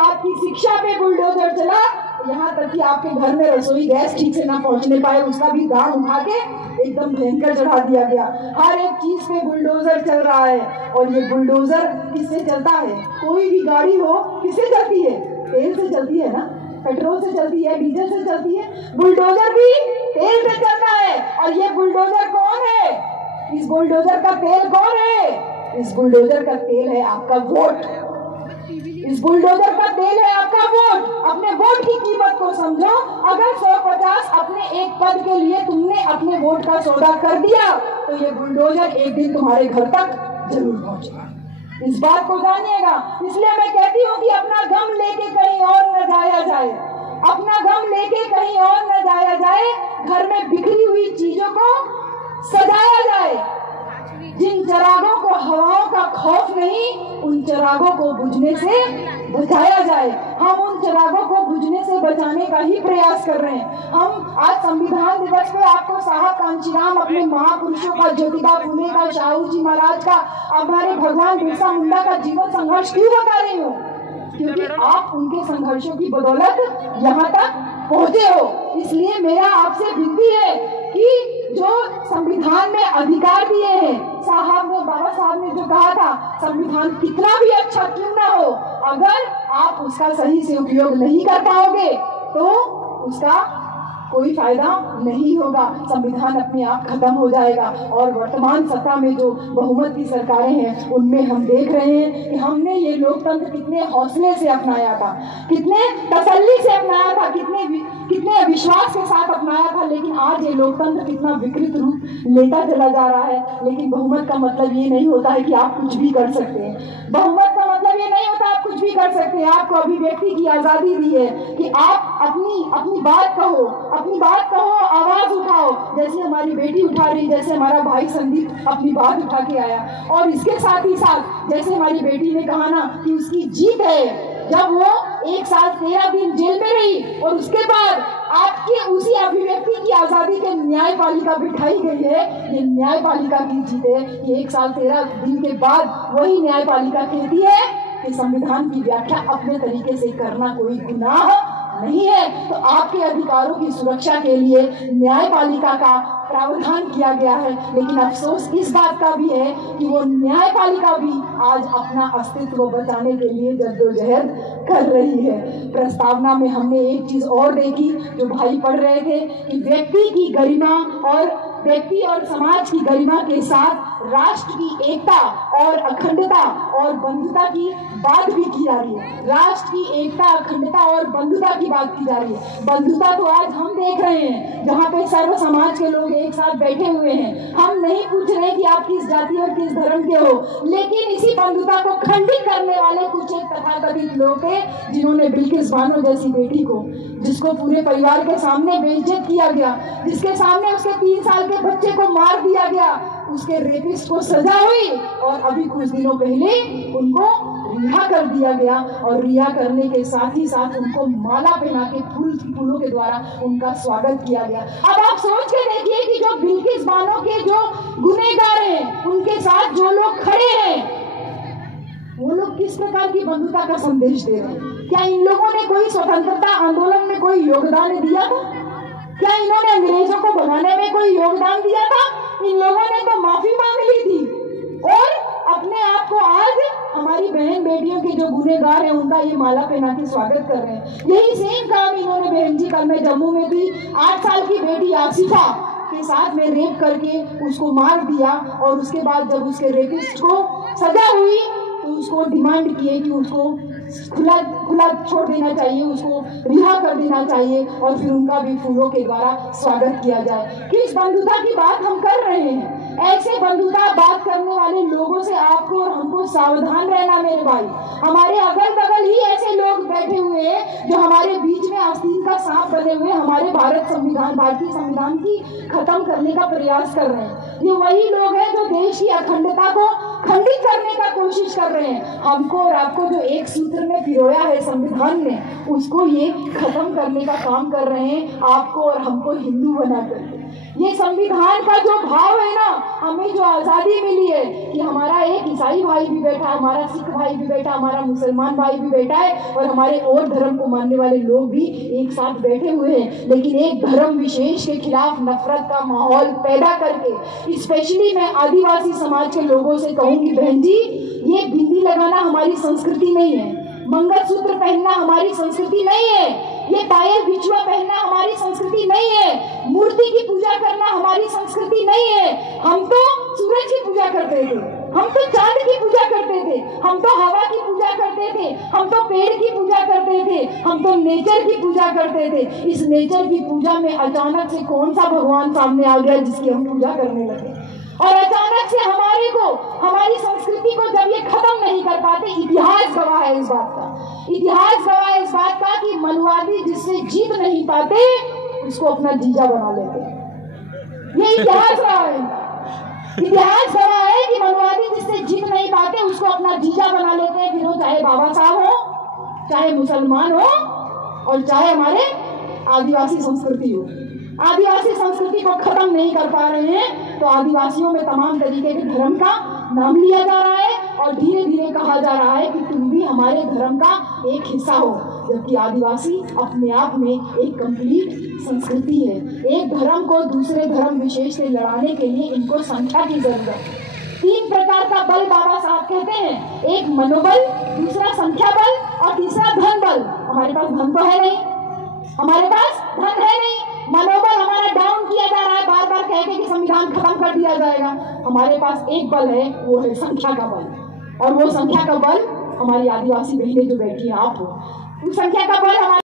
आपकी शिक्षा पे बुलडोजर चला, यहाँ तक कि आपके घर में रसोई गैस ठीक से ना पहुंचने पाए, उसका भी दाम उठा के एकदम भयंकर चढ़ा दिया गया। हर एक चीज पे बुलडोजर चल रहा है। और ये बुलडोजर किससे चलता है? कोई भी गाड़ी हो किससे चलती है? तेल से चलती है ना, पेट्रोल से चलती है, डीजल से चलती है। बुलडोजर भी तेल से चलता है। और ये बुलडोजर कौन है? इस बुलडोजर का तेल कौन है? इस बुलडोजर का तेल है आपका वोट। इस बुलडोजर का तेल है आपका वोट। अपने वोट की कीमत को समझो। अगर 150 अपने एक पद के लिए तुमने अपने वोट का सौदा कर दिया तो ये बुलडोजर एक दिन तुम्हारे घर तक जरूर पहुंचेगा। इस बात को जानिएगा। इसलिए मैं कहती हूँ कि अपना गम लेके कहीं और न जाया जाए, अपना गम लेके कहीं और न जाया जाए। घर में बिखरी हुई चीजों को सजाया जाए। जिन चिरागों को हवाओं का खौफ नहीं, उन चिरागों को बुझने से बचाया जाए। हम उन चिरागों को बुझने से बचाने का ही प्रयास कर रहे हैं। हम आज संविधान दिवस पे आपको साहब कांचीराम, अपने महापुरुषों का, ज्योतिबा फुले का, शाहू जी महाराज का, हमारे भगवान बिरसा मुंडा का जीवन संघर्ष क्यों बता रही हूँ? क्योंकि आप उनके संघर्षों की बदौलत यहाँ तक पहुंचे हो। इसलिए मेरा आपसे विनती है कि जो संविधान में अधिकार दिए हैं, साहब ने, बाबा साहब ने जो कहा था, संविधान कितना भी अच्छा क्यों ना हो, अगर आप उसका सही से उपयोग नहीं कर पाओगे तो उसका कोई फायदा नहीं होगा। संविधान अपने आप खत्म हो जाएगा। और वर्तमान सत्ता में जो बहुमत की सरकारें हैं, उनमें हम देख रहे हैं कि हमने ये लोकतंत्र कितने हौसले से अपनाया था, कितने तसल्ली से अपनाया था, कितने विश्वास के साथ अपनाया था। लेकिन आज ये लोकतंत्र कितना विकृत रूप लेता चला जा रहा है। लेकिन बहुमत का मतलब ये नहीं होता है कि आप कुछ भी कर सकते हैं। बहुमत का मतलब ये नहीं होता आप कुछ भी कर सकते हैं। आपको अभिव्यक्ति की आजादी दी है कि आप अपनी बात कहो, आवाज उठाओ। जैसे हमारी बेटी उठा रही, जैसे हमारा भाई संदीप अपनी बात उठा के आया। और इसके साथ ही साथ जैसे हमारी बेटी ने कहा ना कि उसकी जीत है, जब वो 1 साल 13 दिन जेल में रही और उसके बाद आपकी उसी अभिव्यक्ति की आजादी के न्यायपालिका बिठाई गई है। ये न्यायपालिका की जीत है। ये 1 साल 13 दिन के बाद वही न्यायपालिका कहती है कि संविधान की व्याख्या अपने तरीके से करना कोई गुनाह नहीं है। तो आपके अधिकारों की सुरक्षा के लिए न्यायपालिका का प्रावधान किया गया है। लेकिन अफसोस इस बात का भी है कि वो न्यायपालिका भी आज अपना अस्तित्व बचाने के लिए जद्दोजहद कर रही है। प्रस्तावना में हमने एक चीज और देखी जो भाई पढ़ रहे थे कि व्यक्ति और समाज की गरिमा के साथ राष्ट्र की एकता और अखंडता और बंधुता की बात भी की जा रही है। राष्ट्र की एकता, अखंडता और बंधुता की बात की जा रही है। बंधुता तो आज हम देख रहे हैं, जहाँ पे सर्व समाज के लोग एक साथ बैठे हुए हैं। हम नहीं पूछ रहे कि आप किस जाति और किस धर्म के हो, लेकिन इसी बंधुता को खंडित करने वाले कुछ एक तथाकथित लोग थे, जिन्होंने बिल्किस बानो जैसी बेटी को, जिसको पूरे परिवार के सामने बेइज्जत किया गया, जिसके सामने उसके 3 साल के बच्चे को मार दिया गया, उसके रेपिस्ट को सजा हुई और अभी कुछ दिनों पहले उनको रिहा कर दिया गया। और रिहा करने के साथ ही साथ उनको माला पहना के फूलों के द्वारा उनका स्वागत किया गया। अब आप सोच के देखिए कि जो बिल्किस बानो के जो गुनहगार हैं, उनके साथ जो लोग खड़े हैं, वो लोग किस प्रकार की बंधुता का संदेश दे रहे हैं। क्या इन लोगों ने कोई स्वतंत्रता आंदोलन में कोई योगदान दिया था? क्या इन्होंने अंग्रेजों को भगाने में कोई योगदान दिया था? इन लोगों ने तो माफी मांग ली थी और अपने आप को आज हमारी बहन बेटियों के जो गुनहगार हैं उनका ये माला पहना के स्वागत कर रहे हैं। यही सेम काम इन्होंने बहन जी कल मैं जम्मू में थी, 8 साल की बेटी आसिफा के साथ में रेप करके उसको मार दिया। और उसके बाद जब उसके रेपिस्ट को सजा हुई तो उसको डिमांड किए कि उसको खुला छोड़ देना चाहिए, उसको रिहा कर देना चाहिए और फिर उनका भी फूलों के द्वारा स्वागत किया जाए। किस बंधुता की बात हम कर रहे हैं? ऐसे बंधुता बात करने वाले लोगों से आपको और हमको सावधान रहना मेरे भाई। हमारे अगल बगल ही ऐसे लोग बैठे हुए हैं जो हमारे बीच में आस्तीन का सांप बने हुए हमारे भारतीय संविधान की खत्म करने का प्रयास कर रहे हैं। ये वही लोग हैं जो देश की अखंडता को खंडित करने का कोशिश कर रहे हैं। हमको और आपको जो एक सूत्र में पिरोया है संविधान ने, उसको ये खत्म करने का काम कर रहे हैं, आपको और हमको हिंदू बना करके। ये संविधान का जो भाव है ना, हमें जो आज़ादी मिली है कि हमारा एक ईसाई भाई भी बैठा है, हमारा सिख भाई भी बैठा, हमारा मुसलमान भाई भी बैठा है और हमारे और धर्म को मानने वाले लोग भी एक साथ बैठे हुए हैं, लेकिन एक धर्म विशेष के खिलाफ नफरत का माहौल पैदा करके। स्पेशली मैं आदिवासी समाज के लोगों से कहूँगी, बहन जी, ये बिंदी लगाना हमारी संस्कृति नहीं है, मंगलसूत्र पहनना हमारी संस्कृति नहीं है, ये पायल बिछुआ पहनना हमारी संस्कृति नहीं है, मूर्ति की पूजा करना हमारी संस्कृति नहीं है। हम तो सूरज की पूजा करते थे, हम तो चांद की पूजा करते थे, हम तो हवा की पूजा करते थे, हम तो पेड़ की पूजा करते थे, हम तो नेचर की पूजा करते थे। इस नेचर की पूजा में अचानक से कौन सा भगवान सामने आ गया जिसकी हम पूजा करने लगे, और अचानक से हमारे को, हमारी संस्कृति को जब ये खत्म नहीं कर पाते। इतिहास गवाह है इस बात का, इतिहास गवाह है इस बात का कि मनुवादी जिससे जीत नहीं पाते उसको अपना जीजा बना लेते। ये इतिहास गवाह है, इतिहास गवाह है कि मनुवादी जिससे जीत नहीं पाते उसको अपना जीजा बना लेते हैं। फिर वो चाहे बाबा साहब हो, चाहे मुसलमान हो, और चाहे हमारे आदिवासी संस्कृति हो। आदिवासी संस्कृति को खत्म नहीं कर पा रहे हैं तो आदिवासियों में तमाम तरीके के धर्म का नाम लिया जा रहा है और धीरे धीरे कहा जा रहा है कि तुम भी हमारे धर्म का एक हिस्सा हो, जबकि आदिवासी अपने आप में एक कंप्लीट संस्कृति है। एक धर्म को दूसरे धर्म विशेष से लड़ाने के लिए इनको संख्या की जरूरत है। 3 प्रकार का बल बाबा साहब कहते हैं, एक मनोबल, दूसरा संख्या बल और तीसरा धन बल। हमारे पास धन तो है नहीं, हमारे पास धन है नहीं, मनोबल हमारा डाउन किया जा रहा है, बार बार कह के कि संविधान खत्म कर दिया जाएगा। हमारे पास एक बल है, वो है संख्या का बल, और वो संख्या का बल हमारी आदिवासी बहनें जो बैठी हैं आप हो, उस संख्या का बल हमारे